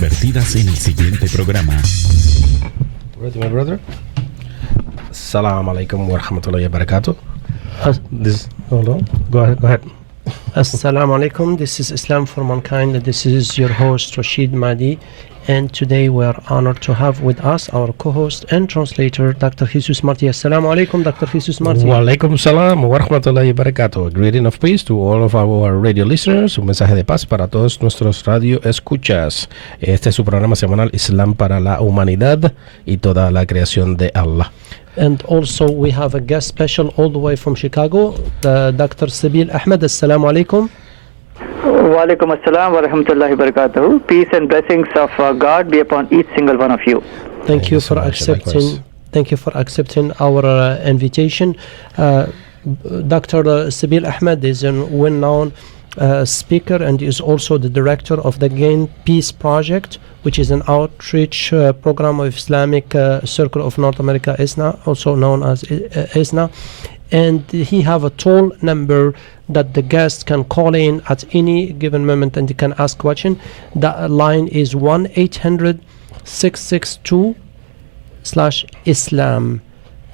Vertidas en el siguiente programa. Ready, my brother? Assalamu alaikum wa rahmatullahi wa barakatuh. Hold on. Go ahead. Assalamu alaikum. This is Islam for Mankind. This is your host Rashid Mahdi. And today we are honored to have with us our co-host and translator, Dr. Jesus Marti. Assalamu alaikum, Dr. Jesus Marti. Wa alaikum salam wa rahmatullahi wa barakatuh. Greeting of peace to all of our radio listeners. Un mensaje de paz para todos nuestros radio escuchas. Este es su programa semanal Islam para la humanidad y toda la creación de Allah. And also we have a guest special all the way from Chicago, Dr. Sabil Ahmed. Assalamu alaikum. Wa alaikum assalam wa rahmatullahi wa barakatuh. Peace and blessings of God be upon each single one of you. Thank you for accepting. Thank you for accepting our invitation. Dr. Sabil Ahmed is a well-known speaker and is also the director of the Gain Peace Project, which is an outreach program of Islamic Circle of North America, ISNA, also known as ISNA. And he have a toll number that the guest can call in at any given moment and they can ask question. That line is 1-800-662/Islam,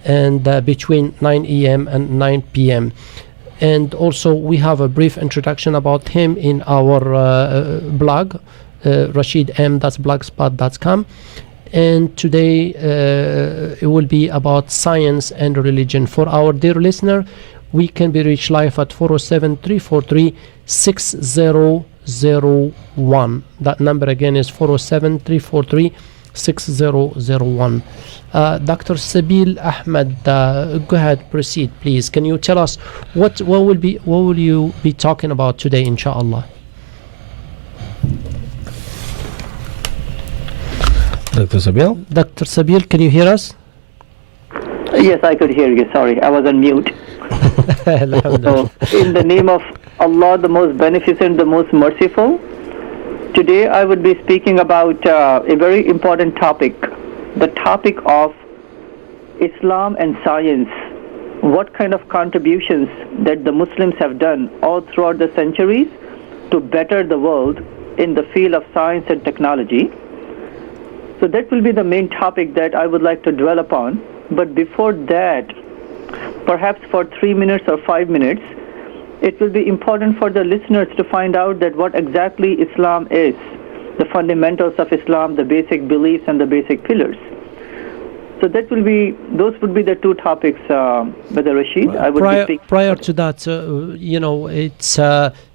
and between 9 a.m. and 9 p.m. And also we have a brief introduction about him in our blog, rashidm.blogspot.com. And today it will be about science and religion. For our dear listener, we can be reached live at 407-343-6001. That number again is 407-343-6001. Dr. Sabil Ahmed, go ahead, proceed, please. Can you tell us what will you be talking about today, inshallah? Dr. Sabil? Dr. Sabil, can you hear us? Yes, I could hear you. Sorry, I was on mute. So, in the name of Allah, the most beneficent, the most merciful, today I would be speaking about a very important topic, the topic of Islam and science. What kind of contributions that the Muslims have done all throughout the centuries to better the world in the field of science and technology. So that will be the main topic that I would like to dwell upon. But before that, perhaps for 3 minutes or 5 minutes, it will be important for the listeners to find out that what exactly Islam is, the fundamentals of Islam, the basic beliefs and the basic pillars. So those would be the two topics, Brother Rashid. I would be speaking. Prior to that, it's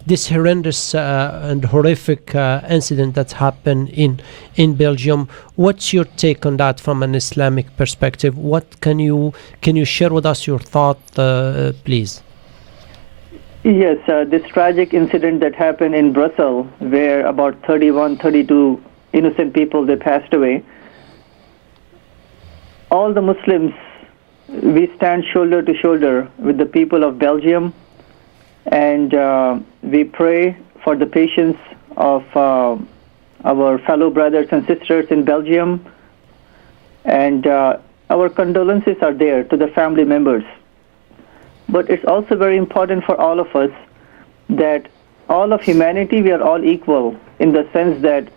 this horrendous and horrific incident that happened in Belgium. What's your take on that from an Islamic perspective? What can you share with us your thought, please? Yes, this tragic incident that happened in Brussels, where about 32 innocent people, they passed away. All the Muslims, we stand shoulder to shoulder with the people of Belgium, and we pray for the patience of our fellow brothers and sisters in Belgium, and our condolences are there to the family members. But it's also very important for all of us that all of humanity, we are all equal in the sense that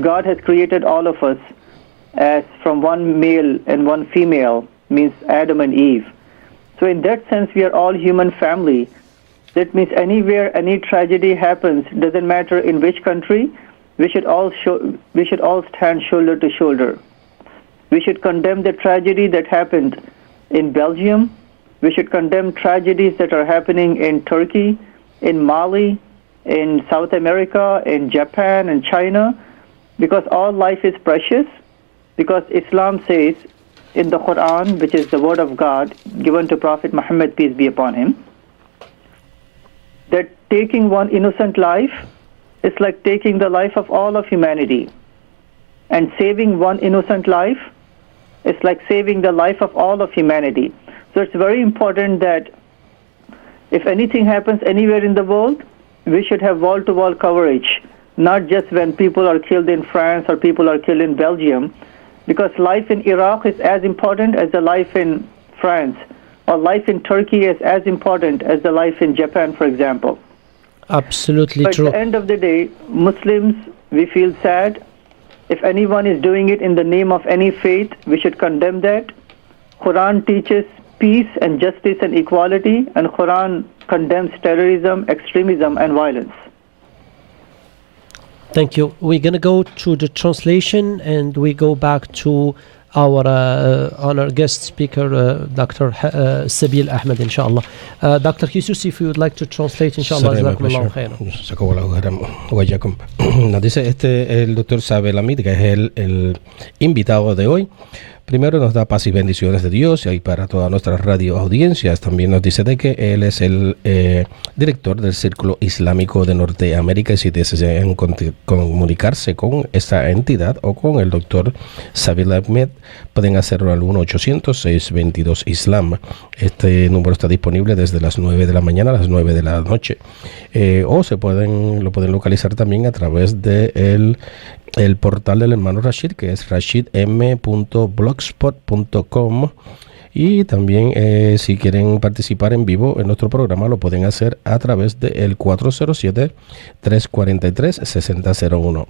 God has created all of us as from one male and one female, means Adam and Eve. So in that sense, we are all human family. That means anywhere any tragedy happens, doesn't matter in which country, we should all stand shoulder to shoulder. We should condemn the tragedy that happened in Belgium. We should condemn tragedies that are happening in Turkey, in Mali, in South America, in Japan and China, because all life is precious. Because Islam says in the Quran, which is the word of God given to Prophet Muhammad, peace be upon him, that taking one innocent life is like taking the life of all of humanity. And saving one innocent life is like saving the life of all of humanity. So it's very important that if anything happens anywhere in the world, we should have wall-to-wall coverage, not just when people are killed in France or people are killed in Belgium, because life in Iraq is as important as the life in France, or life in Turkey is as important as the life in Japan, for example. Absolutely but true. At the end of the day, Muslims we feel sad. If anyone is doing it in the name of any faith, we should condemn that. Quran teaches peace and justice and equality, and Quran condemns terrorism, extremism, and violence. Thank you. We're going to go to the translation, and we go back to our honored guest speaker, Dr. Sabeel Ahmed, inshallah. Dr. Jesus, if you would like to translate, inshallah. Jazakumullahu khairan. Nos dice el doctor Sabeel Ahmed, que es el invitado de hoy. Primero nos da paz y bendiciones de Dios y para todas nuestras radio audiencias. También nos dice de que él es el director del Círculo Islámico de Norteamérica y si desean comunicarse con esta entidad o con el doctor Sabeel Ahmed, pueden hacerlo al 1-800-622-ISLAM. Este número está disponible desde las 9 de la mañana a las 9 de la noche. O lo pueden localizar también a través de el portal del hermano Rashid, que es rashidm.blogspot.com, y también si quieren participar en vivo en nuestro programa lo pueden hacer a través del 407-343-6001.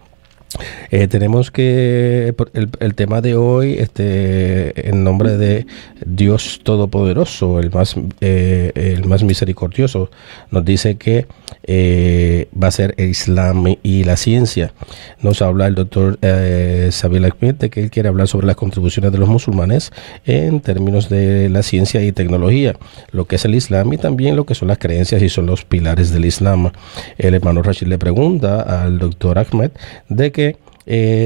Tenemos que el tema de hoy, en nombre de Dios Todopoderoso, el más misericordioso, nos dice que va a ser el Islam y la ciencia. Nos habla el doctor Sabeel Ahmed de que él quiere hablar sobre las contribuciones de los musulmanes en términos de la ciencia y tecnología, lo que es el Islam y también lo que son las creencias y son los pilares del Islam. El hermano Rashid le pregunta al doctor Ahmed de que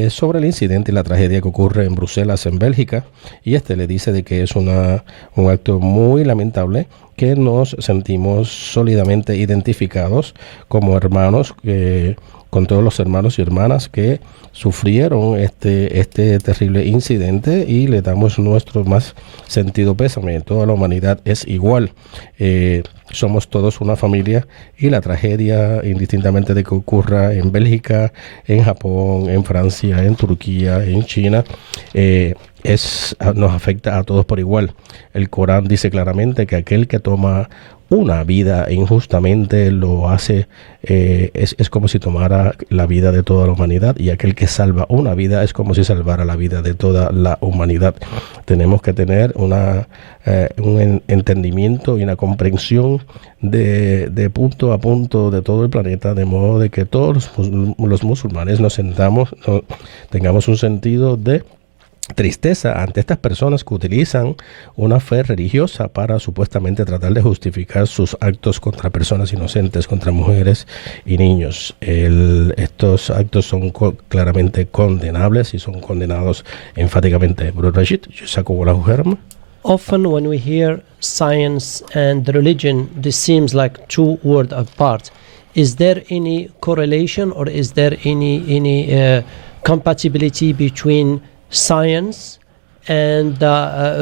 sobre el incidente y la tragedia que ocurre en Bruselas, en Bélgica, y le dice de que es un acto muy lamentable, que nos sentimos sólidamente identificados como hermanos, con todos los hermanos y hermanas que sufrieron este terrible incidente, y le damos nuestro más sentido pésame. Toda la humanidad es igual. Somos todos una familia, y la tragedia, indistintamente de que ocurra en Bélgica, en Japón, en Francia, en Turquía, en China, nos afecta a todos por igual. El Corán dice claramente que aquel que toma una vida injustamente lo hace, es como si tomara la vida de toda la humanidad, y aquel que salva una vida es como si salvara la vida de toda la humanidad. Tenemos que tener un entendimiento y una comprensión de punto a punto de todo el planeta, de modo de que todos los musulmanes tengamos un sentido de tristeza ante estas personas que utilizan una fe religiosa para supuestamente tratar de justificar sus actos contra personas inocentes, contra mujeres y niños. Estos actos son claramente condenables y son condenados enfáticamente. Brother Rashid, Often when we hear science and religion, this seems like two worlds apart. Is there any correlation, or is there any compatibility between science and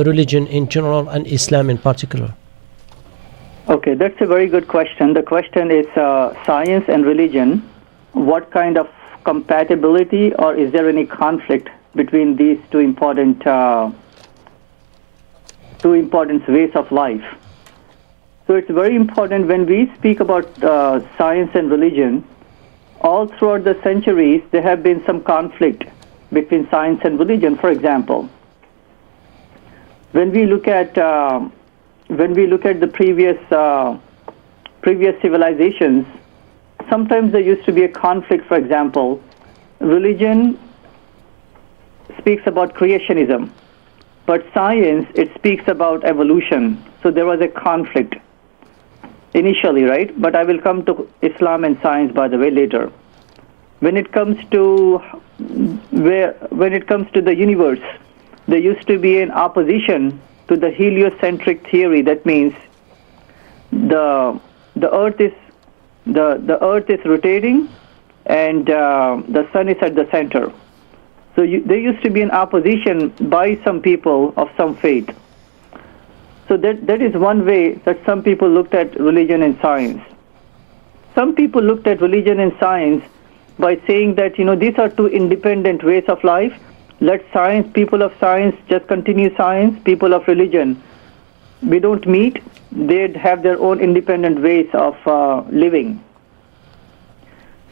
religion in general and Islam in particular? Okay, that's a very good question. The question is science and religion. What kind of compatibility, or is there any conflict between these two important ways of life? So it's very important when we speak about science and religion. All throughout the centuries, there have been some conflict between science and religion. For example, when we look at the previous civilizations, sometimes there used to be a conflict. For example, religion speaks about creationism, but science, it speaks about evolution. So there was a conflict initially, right? But I will come to Islam and science, by the way, later. When it comes to the universe, there used to be an opposition to the heliocentric theory. That means the Earth is rotating, and the sun is at the center. So there used to be an opposition by some people of some faith. So that is one way that some people looked at religion and science. Some people looked at religion and science by saying that, these are two independent ways of life. Let people of science just continue science. People of religion, we don't meet. They'd have their own independent ways of living.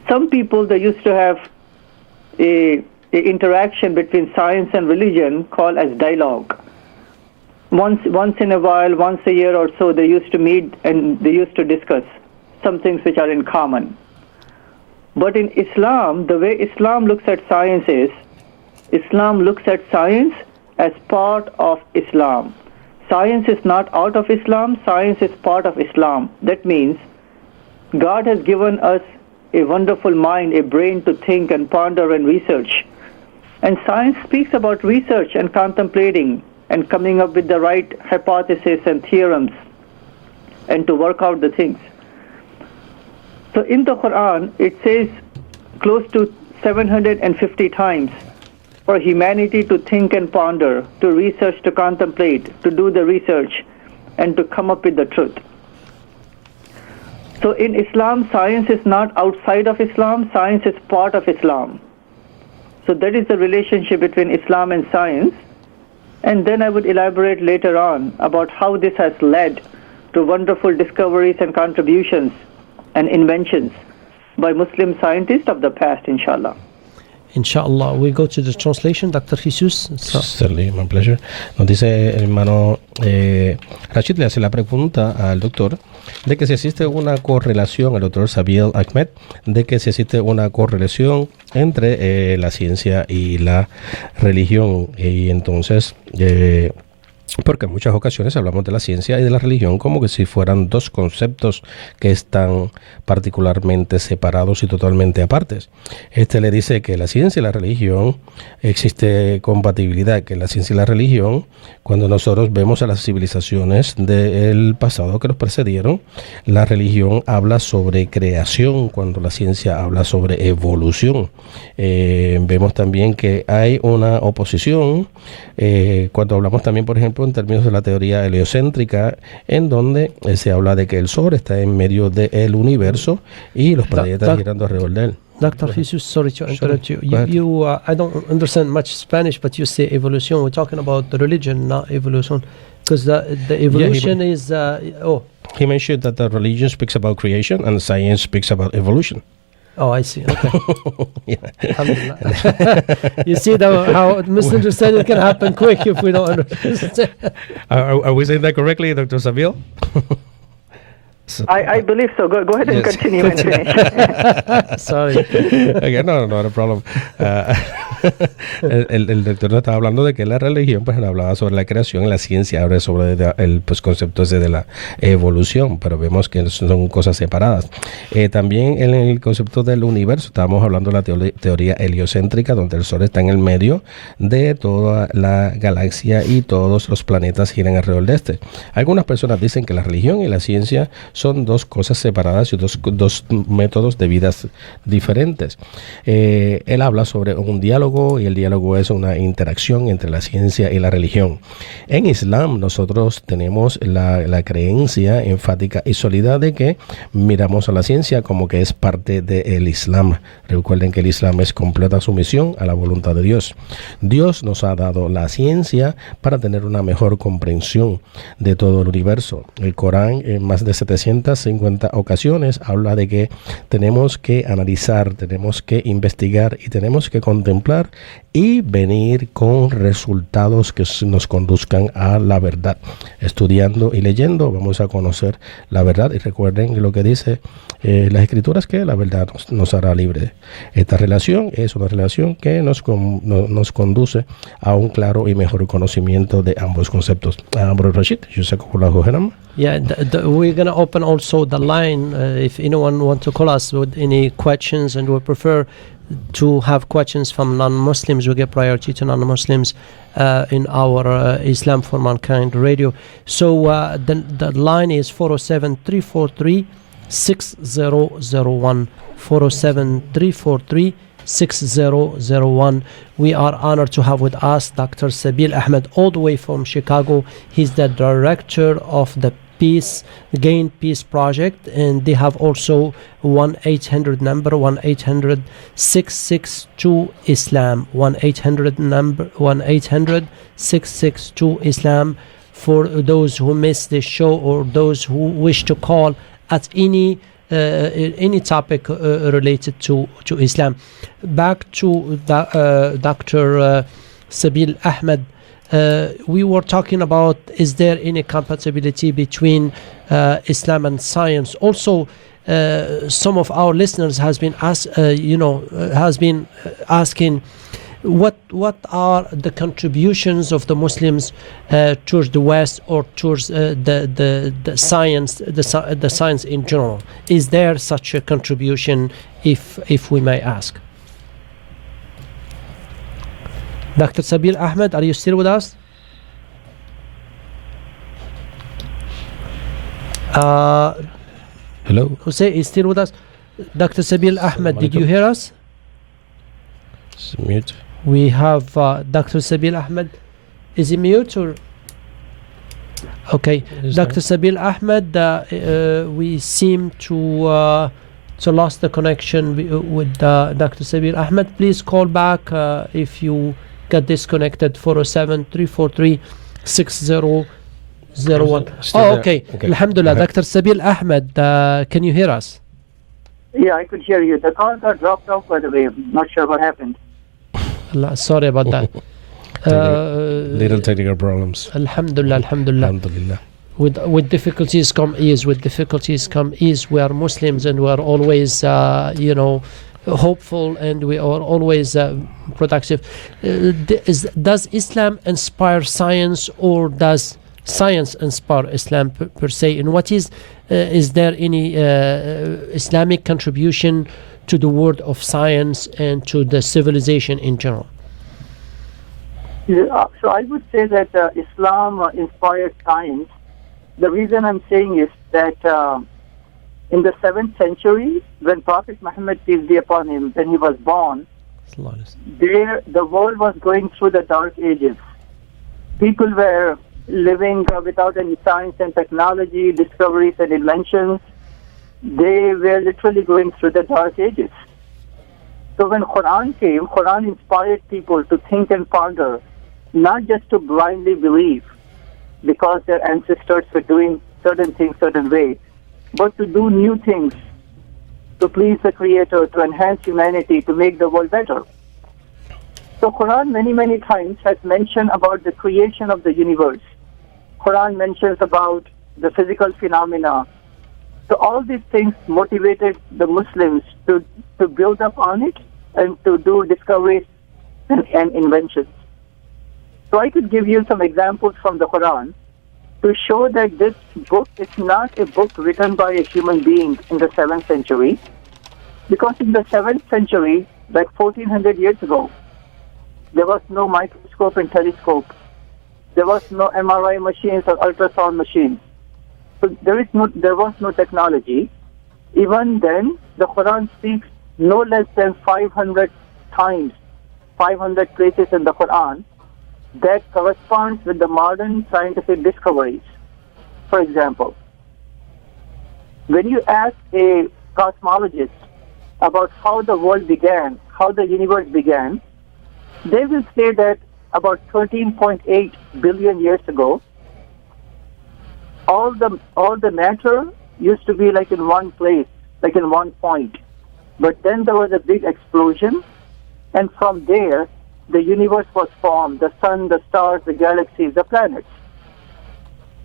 Some people, they used to have a interaction between science and religion called as dialogue. Once in a while, once a year or so, they used to meet and they used to discuss some things which are in common. But in Islam, the way Islam looks at science is, Islam looks at science as part of Islam. Science is not out of Islam, science is part of Islam. That means God has given us a wonderful mind, a brain to think and ponder and research. And science speaks about research and contemplating and coming up with the right hypotheses and theorems and to work out the things. So in the Quran, it says close to 750 times for humanity to think and ponder, to research, to contemplate, to do the research, and to come up with the truth. So in Islam, science is not outside of Islam, science is part of Islam. So that is the relationship between Islam and science. And then I would elaborate later on about how this has led to wonderful discoveries and contributions and inventions by Muslim scientists of the past, inshallah. Inshallah, we go to the translation, Dr. Jesus. Certainly, my pleasure. Nos dice el hermano Rashid, le hace la pregunta al doctor de que si existe una correlación, el doctor Sabil Ahmed, de que si existe una correlación entre la ciencia y la religión. Y entonces, porque en muchas ocasiones hablamos de la ciencia y de la religión como que si fueran dos conceptos que están particularmente separados y totalmente apartes. Le dice que la ciencia y la religión existe compatibilidad, que la ciencia y la religión, cuando nosotros vemos a las civilizaciones del pasado que nos precedieron, la religión habla sobre creación, cuando la ciencia habla sobre evolución. Vemos también que hay una oposición cuando hablamos también, por ejemplo, en términos de la teoría heliocéntrica, en donde se habla de que el Sol está en medio del universo y los planetas girando alrededor de él. Dr. Jesus, sorry to interrupt you. I don't understand much Spanish, but you say evolution. We're talking about the religion, not evolution. Because the evolution is... He mentioned that the religion speaks about creation and science speaks about evolution. Oh, I see. Okay. Alhamdulillah. You see how misunderstanding can happen quick if we don't understand. Are we saying that correctly, Dr. Sabil? I believe so. Go ahead and continue and finish. Sorry. Okay, no problem. El doctor nos estaba hablando de que la religión pues hablaba sobre la creación y la ciencia habla sobre el concepto ese de la evolución, pero vemos que son cosas separadas. También en el concepto del universo estábamos hablando de la teoría heliocéntrica, donde el Sol está en el medio de toda la galaxia y todos los planetas giran alrededor de este. Algunas personas dicen que la religión y la ciencia son dos cosas separadas y dos métodos de vidas diferentes. Él habla sobre un diálogo y el diálogo es una interacción entre la ciencia y la religión. En Islam nosotros tenemos la creencia enfática y sólida de que miramos a la ciencia como que es parte del Islam. Recuerden que el Islam es completa sumisión a la voluntad de Dios. Dios nos ha dado la ciencia para tener una mejor comprensión de todo el universo. El Corán en más de 750 ocasiones habla de que tenemos que analizar, tenemos que investigar y tenemos que contemplar y venir con resultados que nos conduzcan a la verdad. Estudiando y leyendo vamos a conocer la verdad, y recuerden lo que dice las escrituras, que la verdad nos hará libre. Esta relación es una relación que nos conduce a un claro y mejor conocimiento de ambos conceptos. Brother Rashid, Yeah, we're going to open also the line if anyone wants to call us with any questions, and we prefer to have questions from non-Muslims. We give priority to non-Muslims in our Islam for Mankind radio. So the line is 407-343-6001. 407-343-6001. We are honored to have with us Dr. Sabil Ahmed, all the way from Chicago. He's the director of the Gain Peace Project, and they have also 1-800 number, 1-800-662-ISLAM, 1-800 number, 1-800-662-ISLAM, for those who missed the show or those who wish to call at any any topic related to Islam. Back to Dr. Sabil Ahmed. We were talking about, is there any compatibility between Islam and science? Also, some of our listeners has been asking what are the contributions of the Muslims towards the West or towards the science in general. Is there such a contribution, if we may ask? Dr. Sabil Ahmed, are you still with us? Hello? Jose is still with us. Dr. Sabil Ahmed, did you hear us? It's mute. We have Dr. Sabil Ahmed. Is he mute or? Okay, Dr. Sabil Ahmed, we seem to lost the connection with Dr. Sabil Ahmed. Please call back if you got disconnected. 407-343-6001. Oh, okay. Alhamdulillah. Dr. Sabil Ahmed, can you hear us? Yeah, I could hear you. The call got dropped off, by the way. I'm not sure what happened. Sorry about that. Little technical problems. Alhamdulillah, alhamdulillah. With difficulties come ease. With difficulties come ease. We are Muslims and we are always, hopeful, and we are always productive. Does Islam inspire science, or does science inspire Islam per se? And what is there any Islamic contribution to the world of science and to the civilization in general? So I would say that Islam inspired science. The reason I'm saying is that in the 7th century, when Prophet Muhammad, peace be upon him, when he was born, the world was going through the dark ages. People were living without any science and technology, discoveries and inventions. They were literally going through the dark ages. So when Quran came, Quran inspired people to think and ponder, not just to blindly believe because their ancestors were doing certain things certain ways, but to do new things, to please the Creator, to enhance humanity, to make the world better. So Quran many times has mentioned about the creation of the universe. Quran mentions about the physical phenomena. So all these things motivated the Muslims to build up on it and to do discoveries and inventions. So I could give you some examples from the Quran to show that this book is not a book written by a human being in the 7th century, because in the 7th century, like 1400 years ago, there was no microscope and telescope. There was no MRI machines or ultrasound machines. So there was no technology. Even then, the Quran speaks no less than 500 times, 500 places in the Quran that corresponds with the modern scientific discoveries. For example, when you ask a cosmologist about how the world began, how the universe began, they will say that about 13.8 billion years ago, all the matter used to be like in one place, like in one point. But then there was a big explosion, and from there, the universe was formed, the sun, the stars, the galaxies, the planets.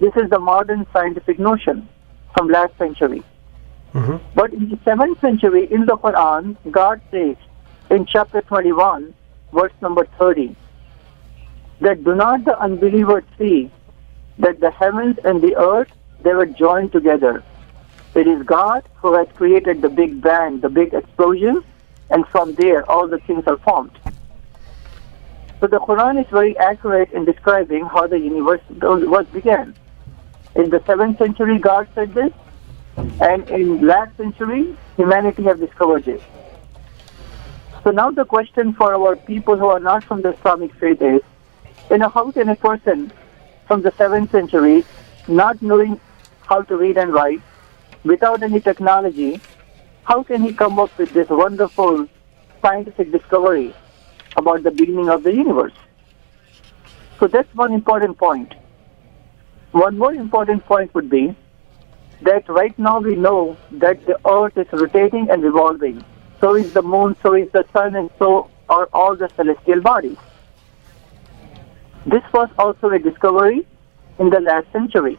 This is the modern scientific notion from last century. Mm-hmm. But in the 7th century, in the Quran, God says in chapter 21, verse number 30, that do not the unbelievers see that the heavens and the earth, they were joined together. It is God who has created the Big Bang, the big explosion, and from there all the things are formed. So the Quran is very accurate in describing how the universe began. In the 7th century, God said this, and in last century, humanity have discovered this. So now the question for our people who are not from the Islamic faith is, how can a person from the 7th century, not knowing how to read and write, without any technology, how can he come up with this wonderful scientific discovery about the beginning of the universe? So that's one important point. One more important point would be that right now we know that the earth is rotating and revolving. So is the moon, so is the sun, and so are all the celestial bodies. This was also a discovery in the last century.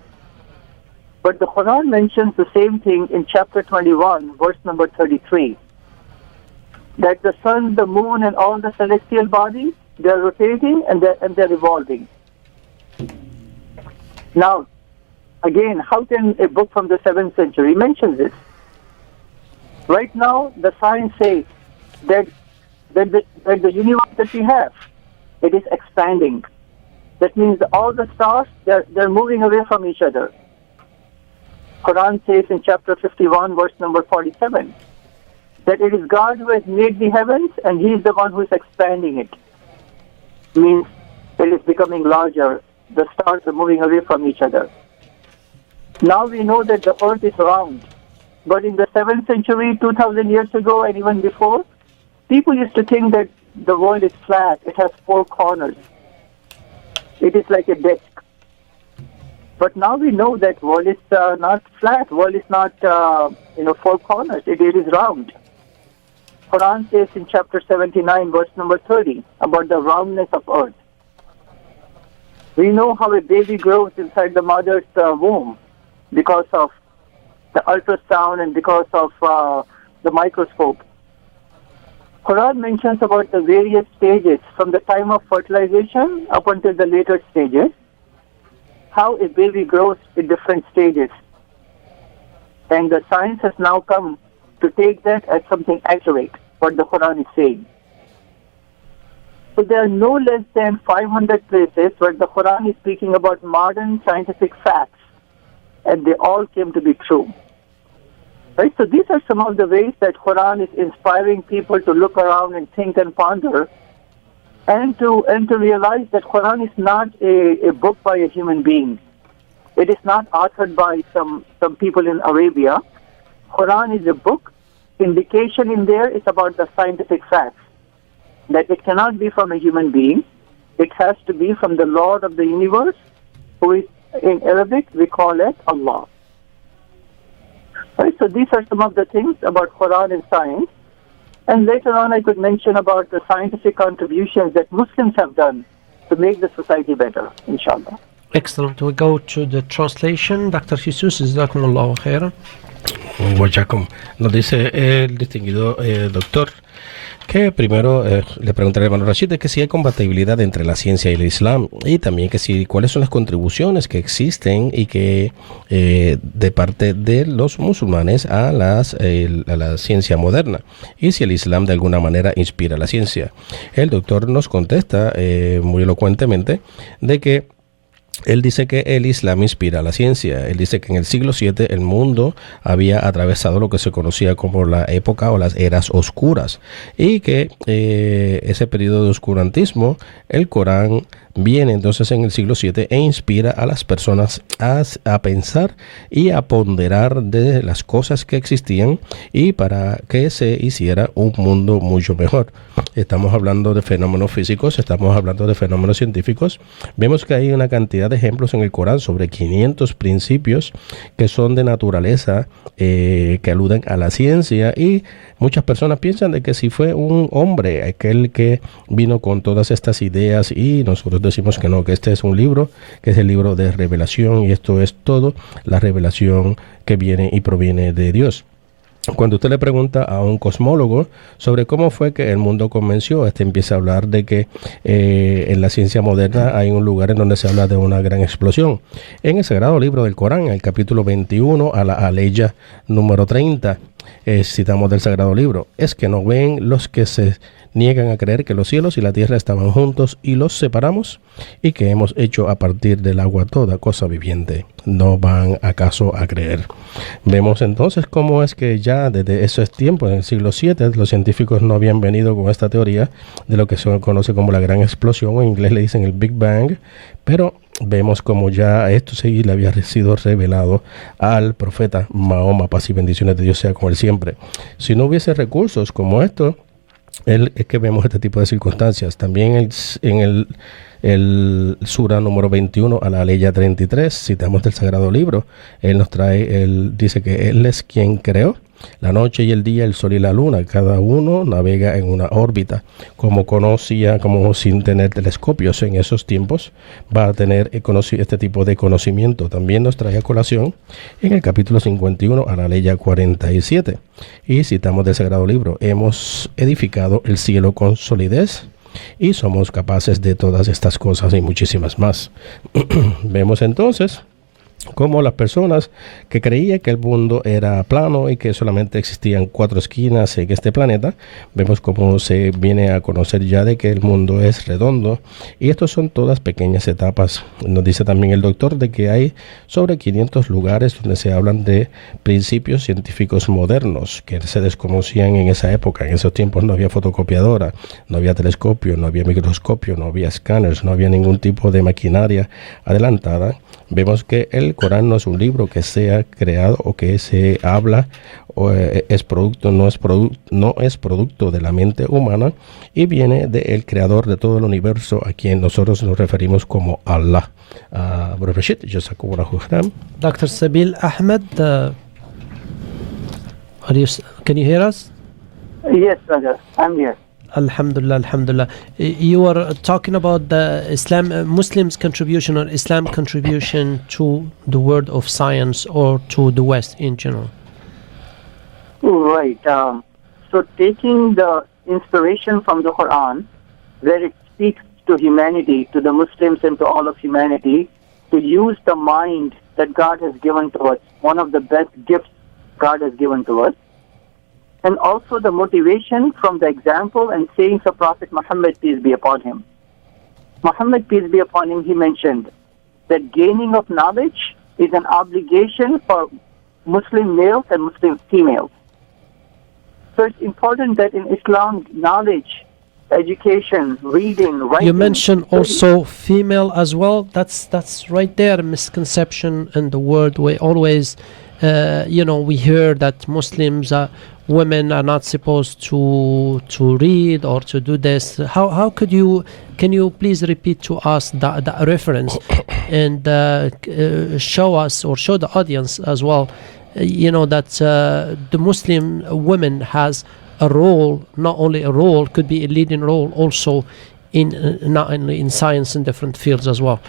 But the Quran mentions the same thing in chapter 21, verse number 33, that the sun, the moon, and all the celestial bodies, they're rotating and they're revolving. Now, again, how can a book from the 7th century mention this? Right now, the science says that the universe that we have, it is expanding. That means all the stars, they're moving away from each other. Quran says in chapter 51, verse number 47, that it is God who has made the heavens and He is the one who is expanding it. Means it is becoming larger. The stars are moving away from each other. Now we know that the earth is round. But in the 7th century, 2000 years ago, and even before, people used to think that the world is flat. It has 4 corners. It is like a desk. But now we know that world is not flat. World is not 4 corners. It is round. Quran says in chapter 79, verse number 30, about the roundness of earth. We know how a baby grows inside the mother's womb because of the ultrasound and because of the microscope. Quran mentions about the various stages from the time of fertilization up until the later stages, how a baby grows in different stages. And the science has now come to take that as something accurate, what the Quran is saying. So there are no less than 500 places where the Quran is speaking about modern scientific facts, and they all came to be true. Right? So these are some of the ways that Quran is inspiring people to look around and think and ponder, and to realize that Quran is not a book by a human being. It is not authored by some people in Arabia. Quran is a book. Indication in there is about the scientific facts, that it cannot be from a human being. It has to be from the Lord of the universe, who is, in Arabic, we call it Allah. Right? So these are some of the things about Quran and science. And later on I could mention about the scientific contributions that Muslims have done to make the society better, inshallah. Excellent. We go to the translation. Dr. Jesus, Jazakumullahu khairan. Wajakum. Nos dice el distinguido doctor que primero le preguntaré al hermano Rashid de que si hay compatibilidad entre la ciencia y el Islam, y también que si cuáles son las contribuciones que existen y que de parte de los musulmanes a la ciencia moderna, y si el Islam de alguna manera inspira la ciencia. El doctor nos contesta muy elocuentemente de que él dice que el Islam inspira la ciencia. Él dice que en el siglo VII el mundo había atravesado lo que se conocía como la época o las eras oscuras, y que ese periodo de oscurantismo, el Corán viene entonces en el siglo VII e inspira a las personas a pensar y a ponderar de las cosas que existían y para que se hiciera un mundo mucho mejor. Estamos hablando de fenómenos físicos, estamos hablando de fenómenos científicos. Vemos que hay una cantidad de ejemplos en el Corán, sobre 500 principios que son de naturaleza, que aluden a la ciencia, y muchas personas piensan de que si fue un hombre aquel que vino con todas estas ideas, y nosotros decimos que no, que este es un libro, que es el libro de revelación, y esto es todo la revelación que viene y proviene de Dios. Cuando usted le pregunta a un cosmólogo sobre cómo fue que el mundo comenzó, empieza a hablar de que en la ciencia moderna hay un lugar en donde se habla de una gran explosión. En el Sagrado Libro del Corán, en el capítulo 21, a la aleya número 30, citamos del Sagrado Libro: es que no ven los que se niegan a creer que los cielos y la tierra estaban juntos y los separamos, y que hemos hecho a partir del agua toda cosa viviente. ¿No van acaso a creer? Vemos entonces cómo es que ya desde esos tiempos, en el siglo VII, los científicos no habían venido con esta teoría de lo que se conoce como la gran explosión, o en inglés le dicen el Big Bang, pero vemos como ya esto sí le había sido revelado al profeta Mahoma, paz y bendiciones de Dios sea con él siempre. Si no hubiese recursos como estos, es que vemos este tipo de circunstancias. También en el Sura número 21 a la Aleya 33, citamos del Sagrado Libro, él dice que él es quien creó la noche y el día, el sol y la luna. Cada uno navega en una órbita. Como sin tener telescopios en esos tiempos, va a tener este tipo de conocimiento. También nos trae a colación en el capítulo 51 a la Aleya 47. Y citamos del Sagrado Libro: hemos edificado el cielo con solidez y somos capaces de todas estas cosas y muchísimas más. Vemos entonces como las personas que creían que el mundo era plano y que solamente existían 4 esquinas en este planeta, vemos cómo se viene a conocer ya de que el mundo es redondo, y estos son todas pequeñas etapas. Nos dice también el doctor de que hay sobre 500 lugares donde se hablan de principios científicos modernos que se desconocían en esa época. En esos tiempos no había fotocopiadora, no había telescopio, no había microscopio, no había escáneres, no había ningún tipo de maquinaria adelantada. Vemos que el Corán no es un libro que sea creado o que se habla o no es producto de la mente humana, y viene del creador de todo el universo, a quien nosotros nos referimos como Allah. Dr. Sabil Ahmed, can you hear us? Yes, brother, I'm here. Alhamdulillah, alhamdulillah. You were talking about the Muslims' contribution or Islam contribution to the world of science or to the West in general. Right. So taking the inspiration from the Quran, where it speaks to humanity, to the Muslims and to all of humanity, to use the mind that God has given to us, one of the best gifts God has given to us, and also the motivation from the example and sayings of Prophet Muhammad, peace be upon him. Muhammad, peace be upon him, he mentioned that gaining of knowledge is an obligation for Muslim males and Muslim females. So it's important that in Islam, knowledge, education, reading, writing... You mentioned also female as well. That's right there, a misconception in the world. We always, we hear that Muslims women are not supposed to read or to do this. How can you please repeat to us the reference and show us or show the audience as well, that the Muslim woman has a role, not only a role, could be a leading role also not only in science and different fields as well.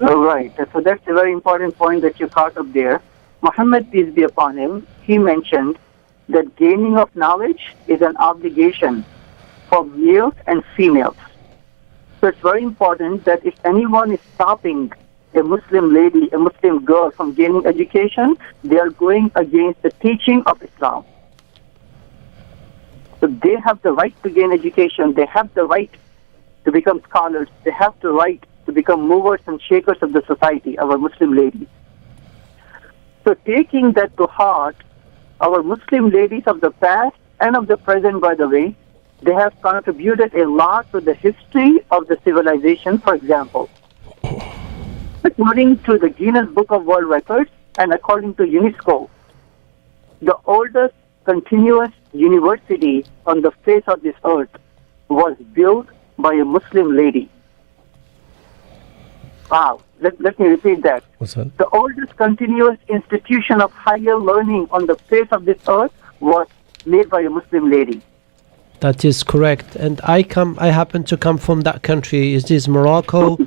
Right. So that's a very important point that you caught up there. Muhammad, peace be upon him, he mentioned that gaining of knowledge is an obligation for males and females. So it's very important that if anyone is stopping a Muslim lady, a Muslim girl from gaining education, they are going against the teaching of Islam. So they have the right to gain education. They have the right to become scholars. They have the right to become movers and shakers of the society, our Muslim ladies. So taking that to heart, our Muslim ladies of the past and of the present, by the way, they have contributed a lot to the history of the civilization. For example, according to the Guinness Book of World Records and according to UNESCO, the oldest continuous university on the face of this earth was built by a Muslim lady. Wow. Let me repeat that. What's that? The oldest continuous institution of higher learning on the face of this earth was made by a Muslim lady. That is correct. And I happen to come from that country. It is Morocco,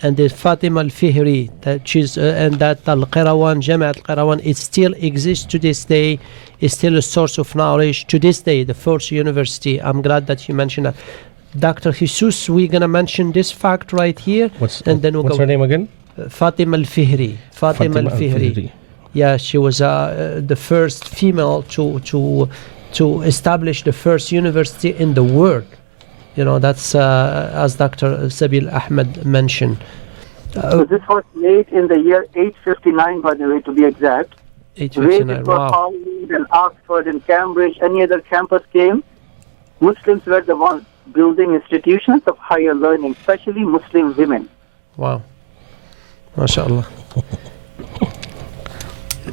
and the Fatima al-Fihri, and that Al-Qirawan, Jama' al-Qirawan, it still exists to this day. It's still a source of knowledge to this day, the first university. I'm glad that you mentioned that. Dr. Jesus, we're going to mention this fact right here. What's her name again? Fatima al-Fihri. Fatima al-Fihri. Yeah, she was the first female to establish the first university in the world. That's as Dr. Sabil Ahmed mentioned. So this was made in the year 859, by the way, to be exact. 859, wow. Harvard and Oxford and Cambridge, any other campus came, Muslims were the ones building institutions of higher learning, especially Muslim women. Wow. MashaAllah.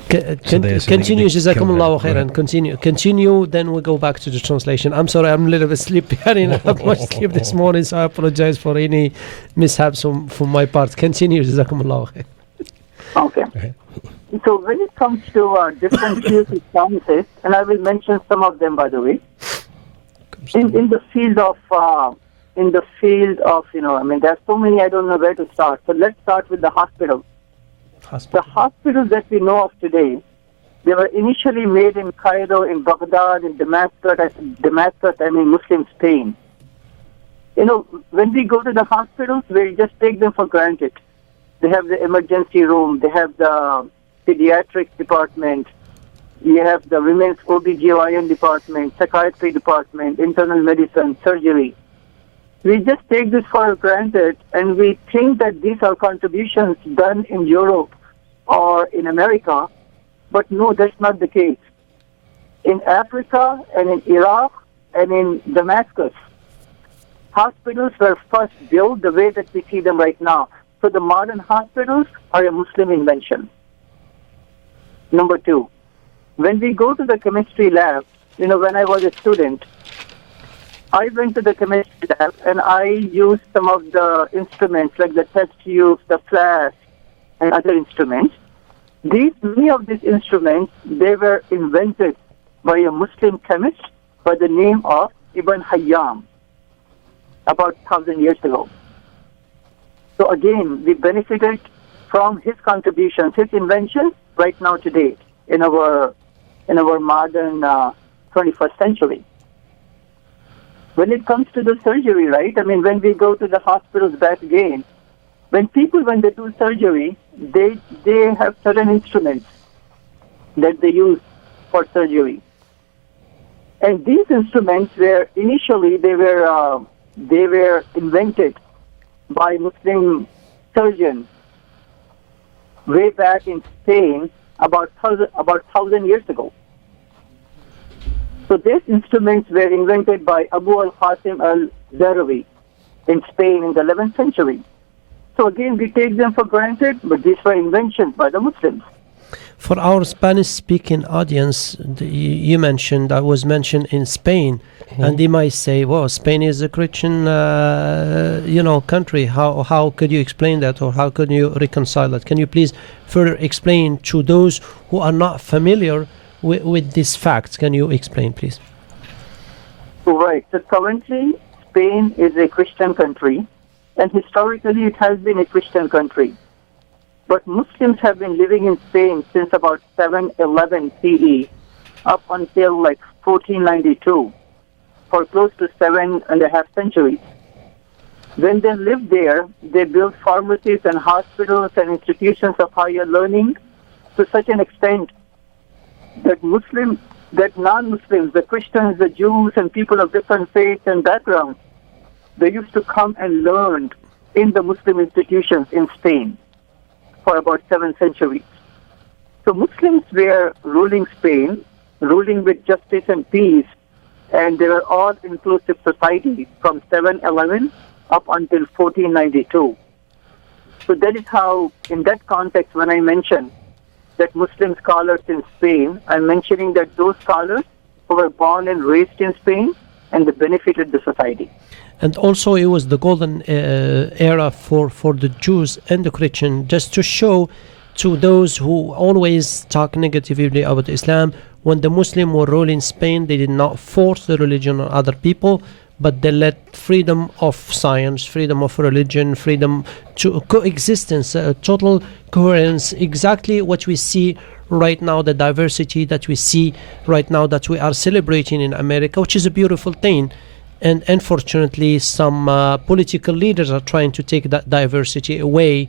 Continue, Jazakumullahu khairan. Continue, then we go back to the translation. I'm sorry, I'm a little bit sleepy. I didn't have much sleep this morning, so I apologize for any mishaps from my part. Continue, Jazakumullahu khairan. Okay. So when it comes to different fields of sciences, and I will mention some of them, by the way, in the field of there's so many, I don't know where to start. So let's start with the hospitals. The hospitals that we know of today, they were initially made in Cairo, in Baghdad, in Damascus, and in Muslim Spain. When we go to the hospitals, we just take them for granted. They have the emergency room, they have the pediatrics department, you have the women's OBGYN department, psychiatry department, internal medicine, surgery. We just take this for granted, and we think that these are contributions done in Europe or in America, but no, that's not the case. In Africa and in Iraq and in Damascus, hospitals were first built the way that we see them right now. So the modern hospitals are a Muslim invention. Number two, when we go to the chemistry lab, when I was a student, I went to the chemistry lab and I used some of the instruments like the test tubes, the flask, and other instruments. Many of these instruments, they were invented by a Muslim chemist by the name of Ibn Hayyam about 1,000 years ago. So again, we benefited from his contributions, his inventions right now today in our modern 21st century. When it comes to the surgery, right? When we go to the hospitals back again, when they do surgery, they have certain instruments that they use for surgery. And these instruments were initially they were invented by Muslim surgeons way back in Spain about 1,000 years ago. So these instruments were invented by Abu al-Qasim al-Zahrawi in Spain in the 11th century. So again, we take them for granted, but these were inventions by the Muslims. For our Spanish-speaking audience, you mentioned, that was mentioned in Spain, and they might say, well, Spain is a Christian, country. How could you explain that, or how could you reconcile that? Can you please further explain to those who are not familiar with these facts? Can you explain, please? Right. So currently, Spain is a Christian country, and historically it has been a Christian country. But Muslims have been living in Spain since about 711 CE up until 1492, for close to 7.5 centuries. When they lived there, they built pharmacies and hospitals and institutions of higher learning to such an extent that non-Muslims, the Christians, the Jews, and people of different faiths and backgrounds, they used to come and learn in the Muslim institutions in Spain for about 7 centuries. So Muslims were ruling Spain, ruling with justice and peace, and they were all inclusive society from 711 up until 1492. So that is how, in that context, when I mention that Muslim scholars in Spain, I'm mentioning that those scholars who were born and raised in Spain and they benefited the society. And also it was the golden era for the Jews and the Christian, just to show to those who always talk negatively about Islam, when the Muslims were ruling Spain, they did not force the religion on other people, but they let freedom of science, freedom of religion, freedom to coexistence, total coherence, exactly what we see right now, the diversity that we see right now that we are celebrating in America, which is a beautiful thing. And unfortunately, some political leaders are trying to take that diversity away,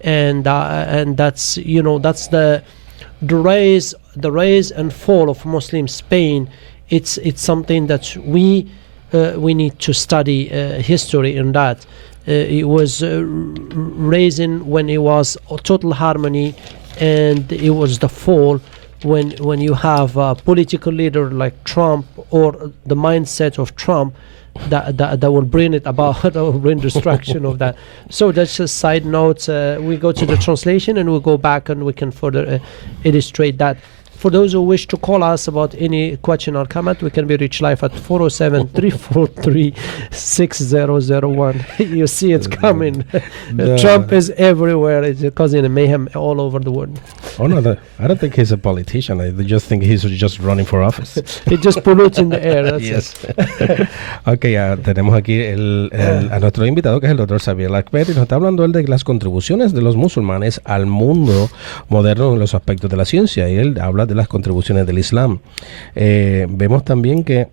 and that's the rise and fall of Muslim Spain. It's something that we need to study history in that. It was raising when it was total harmony, and it was the fall when you have a political leader like Trump, or the mindset of Trump, that will bring it about, that will bring destruction of that. So that's a side note. We go to the translation and we'll go back and we can further illustrate that. For those who wish to call us about any question or comment, we can be reached live at 407-343-6001. You see it's coming. Trump is everywhere. It's causing a mayhem all over the world. Oh, no, I don't think he's a politician. I just think he's just running for office. He just pollutes in the air. That's yes. Ok, ya tenemos aquí a nuestro invitado, que es el doctor Sabir Ahmed, y nos está hablando él de las contribuciones de los musulmanes al mundo moderno en los aspectos de la ciencia, y él habla de las contribuciones del Islam. Vemos también que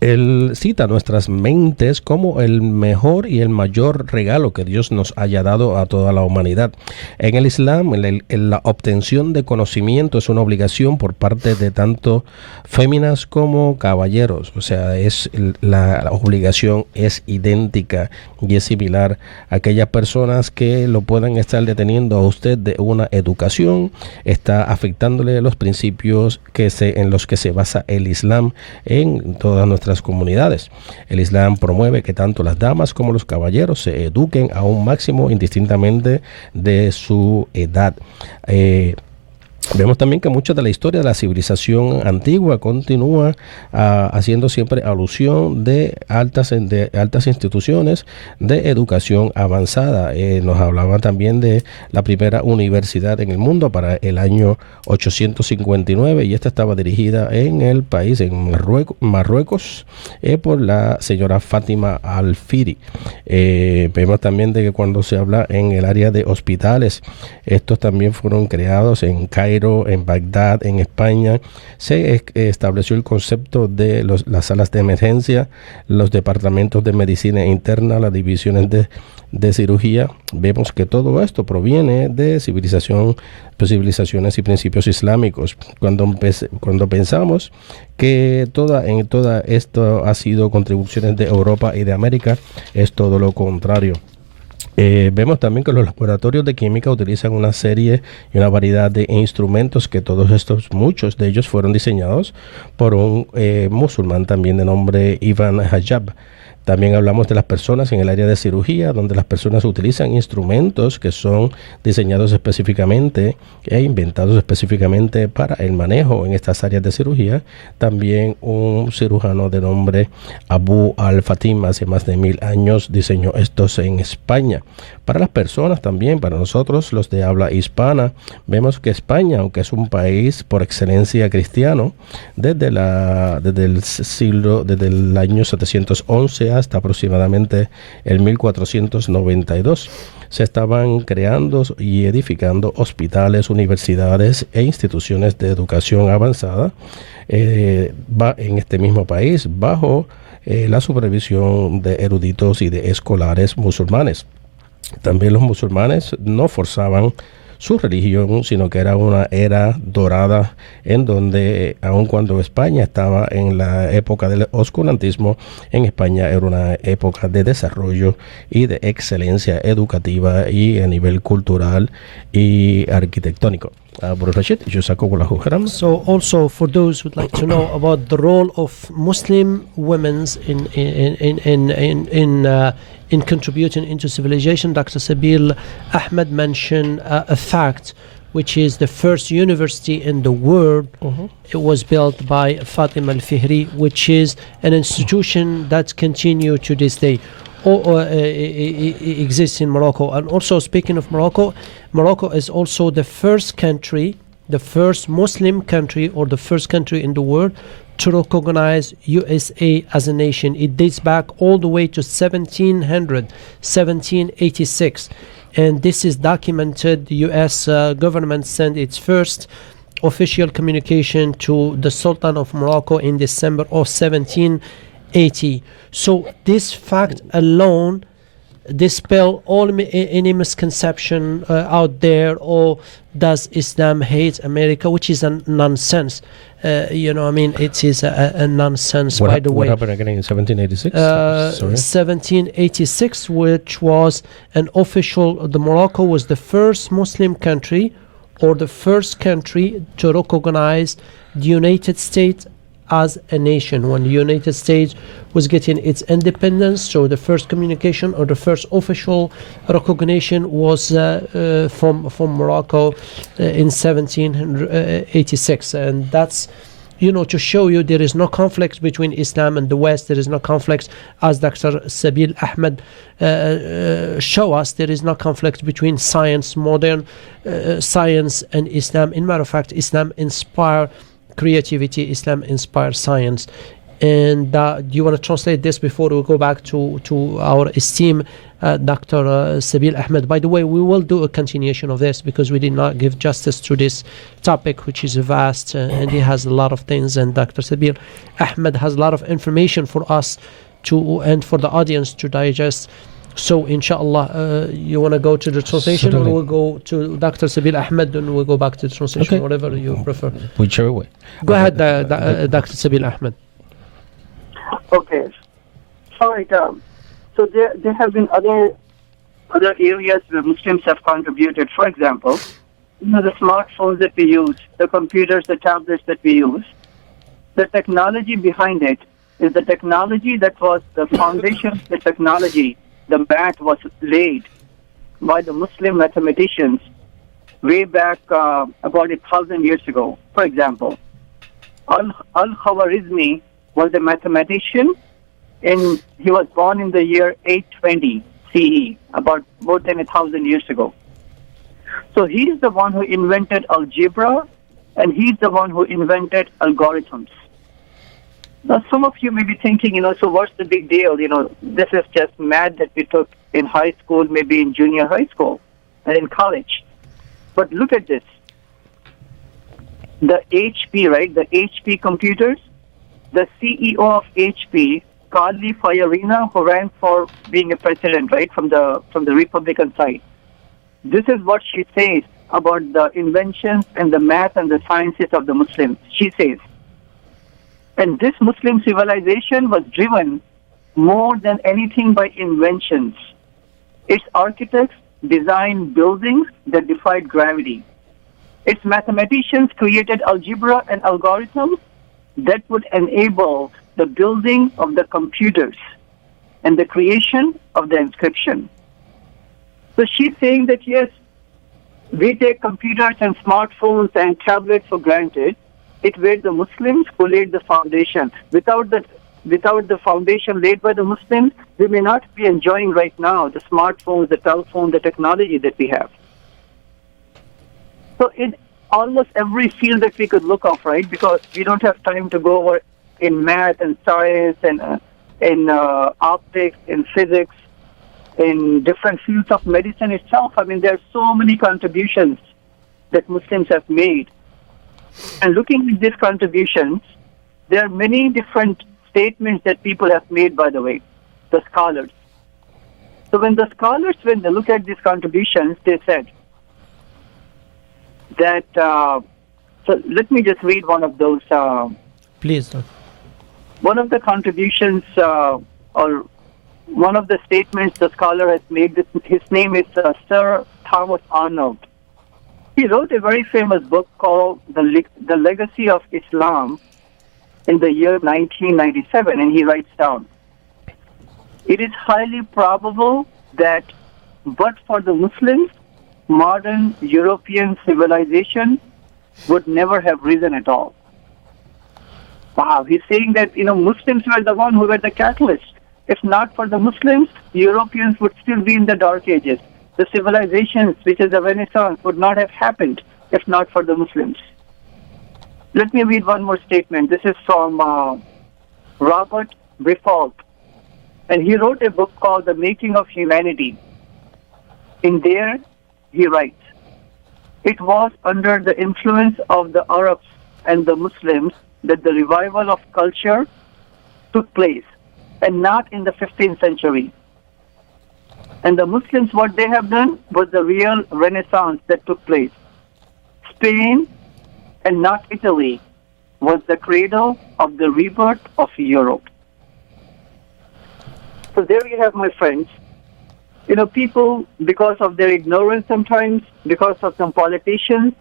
él cita nuestras mentes como el mejor y el mayor regalo que Dios nos haya dado a toda la humanidad. En el Islam, la obtención de conocimiento es una obligación por parte de tanto féminas como caballeros. O sea, la obligación es idéntica y es similar a aquellas personas que lo puedan estar deteniendo a usted de una educación, está afectándole los principios en los que se basa el Islam en todas nuestras comunidades. El Islam promueve que tanto las damas como los caballeros se eduquen a un máximo indistintamente de su edad. Vemos también que mucha de la historia de la civilización antigua continúa haciendo siempre alusión de altas instituciones de educación avanzada. Nos hablaba también de la primera universidad en el mundo para el año 859, y esta estaba dirigida en el país, en Marruecos, por la señora Fátima Al-Firi. Vemos también de que cuando se habla en el área de hospitales, estos también fueron creados en Cairo, en Bagdad, en España. Se estableció el concepto de las salas de emergencia, los departamentos de medicina interna, las divisiones de cirugía. Vemos que todo esto proviene de civilizaciones y principios islámicos. Cuando pensamos que toda esto ha sido contribuciones de Europa y de América, es todo lo contrario. Vemos también que los laboratorios de química utilizan una serie y una variedad de instrumentos, que muchos de ellos fueron diseñados por un musulmán también de nombre Ibn Hajjab. También hablamos de las personas en el área de cirugía, donde las personas utilizan instrumentos que son diseñados específicamente e inventados específicamente para el manejo en estas áreas de cirugía. También un cirujano de nombre Abu al-Fatim, hace más de 1000 años, diseñó estos en España. Para las personas también, para nosotros los de habla hispana, vemos que España, aunque es un país por excelencia cristiano, desde el año 711 hasta aproximadamente el 1492, se estaban creando y edificando hospitales, universidades e instituciones de educación avanzada en este mismo país, bajo la supervisión de eruditos y de escolares musulmanes. También los musulmanes no forzaban su religión, sino que era una era dorada en donde, aun cuando España estaba en la época del oscurantismo, en España era una época de desarrollo y de excelencia educativa y a nivel cultural y arquitectónico. So also for those who would like to know about the role of Muslim women in contributing into civilization, Dr. Sabir Ahmed mentioned a fact, which is the first university in the world. It was built by Fatima Al-Fihri, which is an institution that continues to this day. Exists in Morocco. And also, speaking of Morocco, Morocco is also the first country, the first Muslim country, or the first country in the world to recognize USA as a nation. It dates back all the way to 1786. And this is documented. The US government sent its first official communication to the Sultan of Morocco in December of 1780. So this fact alone dispel any misconception out there, or does Islam hate America, which is a nonsense. It is a nonsense, by the way. What happened again in 1786? 1786, which was Morocco was the first Muslim country, or the first country to recognize the United States as a nation. When the United States was getting its independence, so the first communication or the first official recognition was from Morocco in 1786, and that's to show you there is no conflict between Islam and the West. There is no conflict, as Dr. Sabeel Ahmed show us. There is no conflict between science, modern science, and Islam. In matter of fact, Islam inspire creativity. Islam inspire science. And do you want to translate this before we go back to our esteemed Dr. Sabeel Ahmed? By the way, we will do a continuation of this because we did not give justice to this topic, which is vast and he has a lot of things. And Dr. Sabeel Ahmed has a lot of information for us and for the audience to digest. So, inshallah, you want to go to the translation, certainly, or we'll go to Dr. Sabeel Ahmed and we'll go back to the translation, whatever you prefer. Whichever way. Go ahead, Dr. Sabeel Ahmed. Okay. All right. So there have been other areas where Muslims have contributed. For example, the smartphones that we use, the computers, the tablets that we use, the technology behind it is the technology that was the foundation of the technology. The mat was laid by the Muslim mathematicians way back about 1,000 years ago. For example, Al-Khwarizmi was a mathematician, and he was born in the year 820 CE, about more than 1,000 years ago. So he's the one who invented algebra, and he's the one who invented algorithms. Now, some of you may be thinking, so what's the big deal? This is just math that we took in high school, maybe in junior high school, and in college. But look at this. The HP, right? The HP computers, the CEO of HP, Carly Fiorina, who ran for being a president, right, from the Republican side. This is what she says about the inventions and the math and the sciences of the Muslims. She says, and this Muslim civilization was driven more than anything by inventions. Its architects designed buildings that defied gravity. Its mathematicians created algebra and algorithms that would enable the building of the computers and the creation of the inscription. So she's saying that, yes, we take computers and smartphones and tablets for granted. It were the Muslims who laid the foundation. Without the foundation laid by the Muslims, we may not be enjoying right now the smartphones, the telephone, the technology that we have. So in almost every field that we could look of, right, because we don't have time to go over in math and science and in optics, in physics, in different fields of medicine itself. I mean, there are so many contributions that Muslims have made. And looking at these contributions, there are many different statements that people have made, by the way, the scholars. So when the scholars, when they look at these contributions, they said that, so let me just read one of those. Please, sir. One of the contributions, or one of the statements the scholar has made, his name is Sir Thomas Arnold. He wrote a very famous book called The Legacy of Islam in the year 1997, and he writes down, it is highly probable that but for the Muslims, modern European civilization would never have risen at all. Wow, he's saying that, Muslims were the one who were the catalyst. If not for the Muslims, Europeans would still be in the Dark Ages. The civilizations, which is the Renaissance, would not have happened if not for the Muslims. Let me read one more statement. This is from Robert Briffault. And he wrote a book called The Making of Humanity. In there, he writes, it was under the influence of the Arabs and the Muslims that the revival of culture took place, and not in the 15th century. And the Muslims, what they have done was the real Renaissance that took place. Spain, and not Italy, was the cradle of the rebirth of Europe. So there you have, my friends. People, because of their ignorance sometimes, because of some politicians,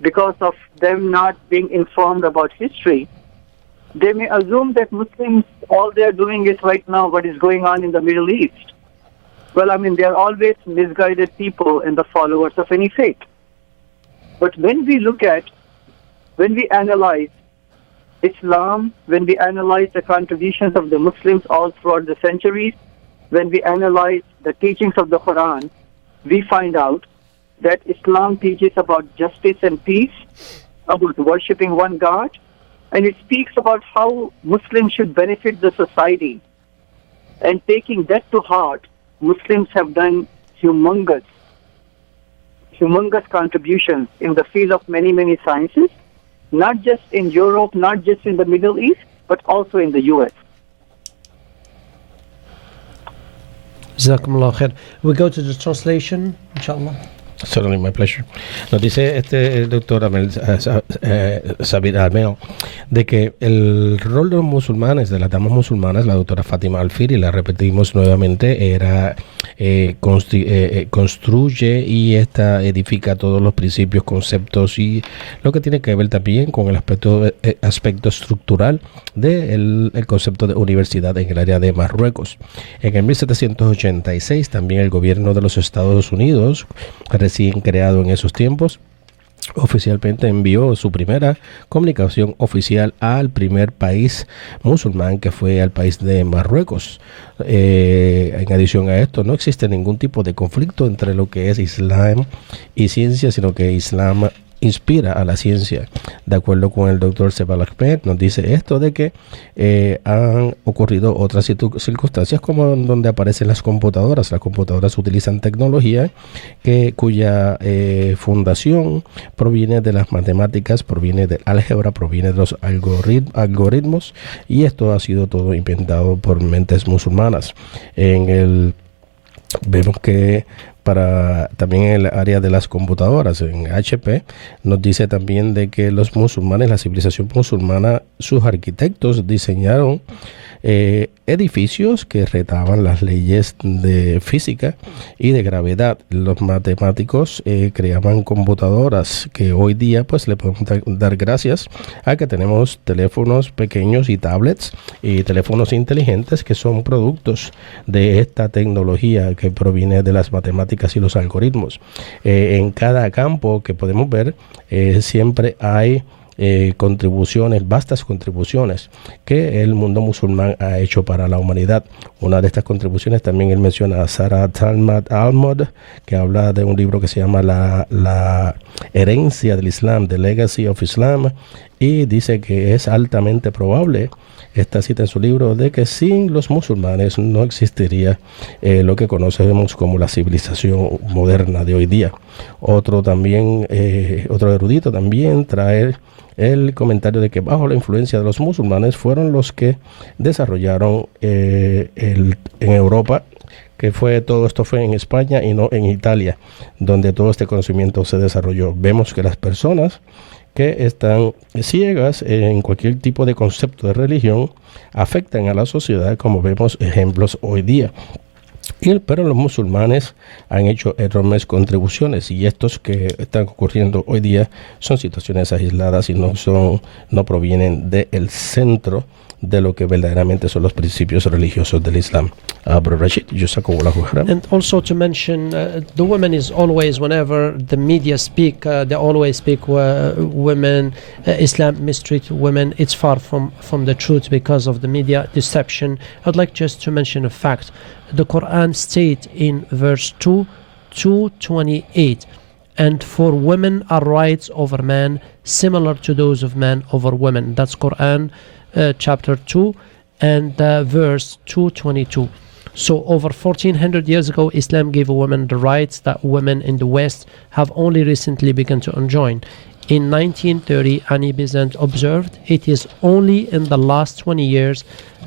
because of them not being informed about history, they may assume that Muslims, all they're doing is right now what is going on in the Middle East. Well, I mean, they are always misguided people and the followers of any faith. But when we analyze Islam, when we analyze the contributions of the Muslims all throughout the centuries, when we analyze the teachings of the Quran, we find out that Islam teaches about justice and peace, about worshipping one God, and it speaks about how Muslims should benefit the society. And taking that to heart, Muslims have done humongous contributions in the field of many, many sciences, not just in Europe, not just in the Middle East, but also in the U.S. Jazakumullah khair. We go to the translation, inshallah. Certainly, my pleasure. Nos dice el doctor Sabir Almeo de que el rol de los musulmanes, de las damas musulmanas, la doctora Fátima Alfiri, la repetimos nuevamente, era construye y edifica todos los principios, conceptos y lo que tiene que ver también con el aspecto estructural del concepto de universidad en el área de Marruecos. En el 1786 también el gobierno de los Estados Unidos, recién creado en esos tiempos, oficialmente envió su primera comunicación oficial al primer país musulmán, que fue al país de Marruecos. En adición a esto, no existe ningún tipo de conflicto entre lo que es Islam y ciencia, sino que Islam inspira a la ciencia. De acuerdo con el doctor Sebal Ahmed, nos dice esto de que han ocurrido otras circunstancias como donde aparecen las computadoras. Las computadoras utilizan tecnología cuya fundación proviene de las matemáticas, proviene del álgebra, proviene de los algoritmos, y esto ha sido todo inventado por mentes musulmanas. Vemos que también en el área de las computadoras, en HP, nos dice también de que los musulmanes, la civilización musulmana, sus arquitectos diseñaron edificios que retaban las leyes de física y de gravedad. Los matemáticos creaban computadoras que hoy día pues le podemos dar gracias a que tenemos teléfonos pequeños y tablets y teléfonos inteligentes que son productos de esta tecnología que proviene de las matemáticas y los algoritmos. En cada campo que podemos ver siempre hay contribuciones, vastas contribuciones que el mundo musulmán ha hecho para la humanidad. Una de estas contribuciones también él menciona a Sarah Talmad Almod, que habla de un libro que se llama la herencia del Islam, The Legacy of Islam, y dice que es altamente probable, esta cita en su libro, de que sin los musulmanes no existiría lo que conocemos como la civilización moderna de hoy día. Otro erudito también trae el comentario de que bajo la influencia de los musulmanes fueron los que desarrollaron en Europa, que todo esto fue en España y no en Italia, donde todo este conocimiento se desarrolló. Vemos que las personas que están ciegas en cualquier tipo de concepto de religión afectan a la sociedad, como vemos ejemplos hoy día. Pero los musulmanes han hecho enormes contribuciones, y estos que están ocurriendo hoy día son situaciones aisladas y no provienen del centro de lo que verdaderamente son los principios religiosos del Islam. Brother Rashid, and also to mention, the women is always, whenever the media speak, they always speak women, Islam mistreat women. It's far from the truth because of the media deception. I'd like just to mention a fact. The Quran states in verse 228, and for women are rights over men similar to those of men over women. That's Quran chapter 2 and verse 222. So over 1400 years ago, Islam gave women the rights that women in the West have only recently begun to enjoy. In 1930, Annie Besant observed, it is only in the last 20 years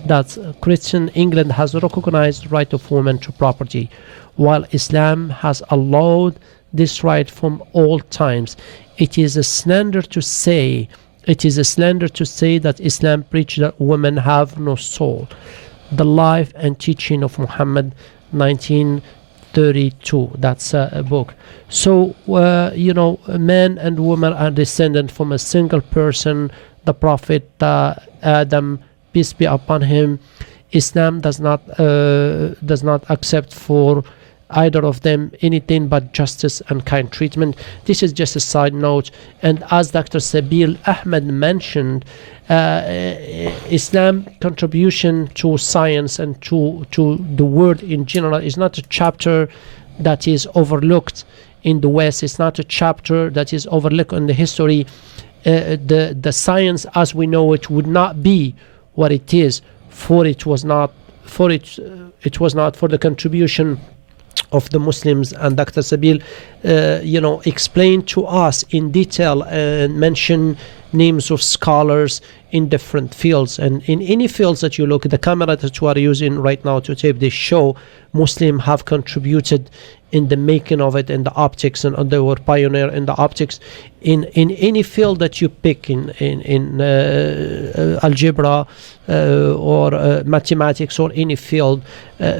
that Christian England has recognized the right of women to property, while Islam has allowed this right from all times. It is a slander to say that Islam preaches that women have no soul. The life and teaching of Muhammad, 1932. That's a book. So, men and women are descended from a single person, the Prophet Adam, peace be upon him. Islam does not accept for either of them anything but justice and kind treatment. This is just a side note. And as Dr. Sabeel Ahmed mentioned, Islam contribution to science and to the world in general is not a chapter that is overlooked in the West. It's not a chapter that is overlooked in the history. The science as we know it would not be what it is it was not for the contribution of the Muslims. And Dr. Sabeel explained to us in detail and mentioned names of scholars in different fields. And in any fields that you look at, the camera that you are using right now to tape this show, Muslims have contributed in the making of it, in the optics, and they were pioneer in the optics. In any field that you pick, in algebra or mathematics or any field,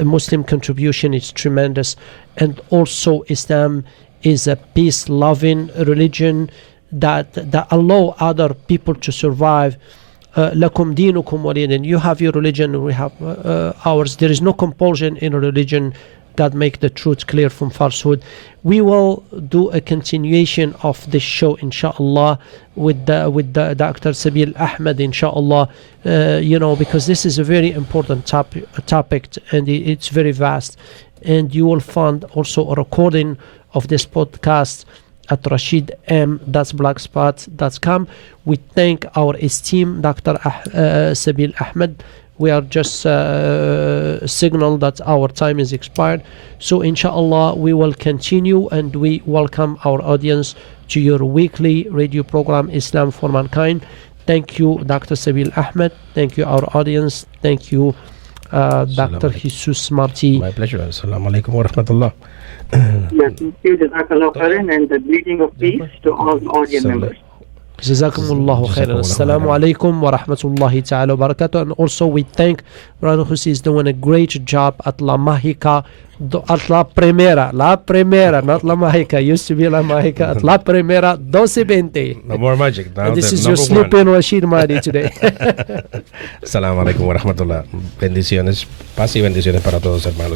Muslim contribution is tremendous. And also Islam is a peace-loving religion that allow other people to survive. Lakum dinukum waliyadin. You have your religion, we have ours. There is no compulsion in a religion that make the truth clear from falsehood. We will do a continuation of this show, inshallah, with the Dr. Sabeel Ahmed, inshallah. Because this is a very important topic, and it's very vast. And you will find also a recording of this podcast at rashidm.blogspot.com. We thank our esteemed Dr. Sabeel Ahmed. We are just signal that our time is expired. So inshallah we will continue, and we welcome our audience to your weekly radio program Islam for Mankind. Thank you, Dr. Sabeel Ahmed. Thank you, our audience. Thank you, Dr. Jesus Marti. My pleasure. Assalamu alaikum wa rahmatullah. Yes, thank you, Jazakallah khairan, and the greeting of peace to all audience members. Jazakumullahu khairan. Assalamu alaikum wa rahmatullahi ta'ala wa barakatuh. And also we thank Brother Husi is doing a great job at La Mágica, at La Primera, not La Mágica, used to be La Mágica, at La Primera 1220. No more magic. Now and this is your sleeping Rashid Mahdi today. Assalamu alaikum wa rahmatullah. Bendiciones, paz y bendiciones para todos, hermanos.